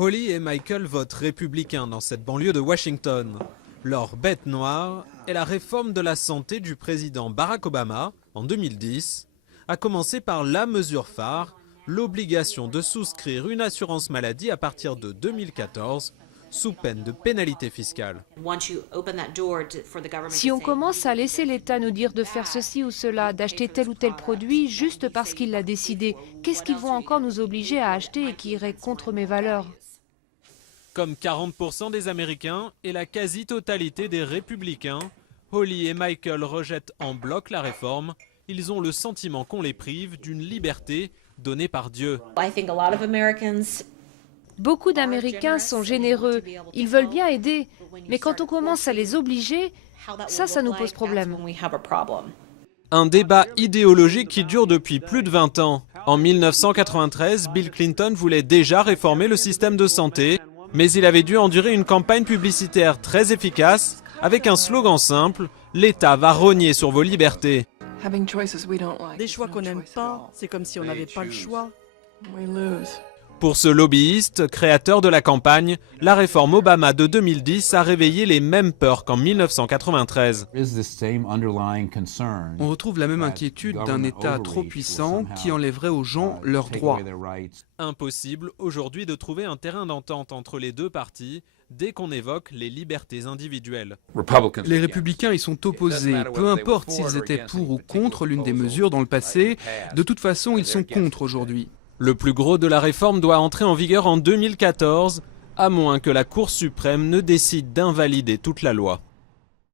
Holly et Michael votent républicain dans cette banlieue de Washington. Leur bête noire est la réforme de la santé du président Barack Obama en 2010, à commencer par la mesure phare, l'obligation de souscrire une assurance maladie à partir de 2014, sous peine de pénalité fiscale. Si on commence à laisser l'État nous dire de faire ceci ou cela, d'acheter tel ou tel produit juste parce qu'il l'a décidé, qu'est-ce qu'ils vont encore nous obliger à acheter et qui irait contre mes valeurs ? Comme 40% des Américains et la quasi-totalité des républicains, Holly et Michael rejettent en bloc la réforme. Ils ont le sentiment qu'on les prive d'une liberté donnée par Dieu. Beaucoup d'Américains sont généreux, ils veulent bien aider, mais quand on commence à les obliger, ça nous pose problème. Un débat idéologique qui dure depuis plus de 20 ans. En 1993, Bill Clinton voulait déjà réformer le système de santé, mais il avait dû endurer une campagne publicitaire très efficace avec un slogan simple « L'État va rogner sur vos libertés ». Des choix qu'on n'aime pas, c'est comme si on n'avait pas le choix. Pour ce lobbyiste, créateur de la campagne, la réforme Obama de 2010 a réveillé les mêmes peurs qu'en 1993. On retrouve la même inquiétude d'un État trop puissant qui enlèverait aux gens leurs droits. Impossible aujourd'hui de trouver un terrain d'entente entre les deux partis dès qu'on évoque les libertés individuelles. Les républicains y sont opposés, peu importe s'ils étaient pour ou contre l'une des mesures dans le passé, de toute façon ils sont contre aujourd'hui. Le plus gros de la réforme doit entrer en vigueur en 2014, à moins que la Cour suprême ne décide d'invalider toute la loi.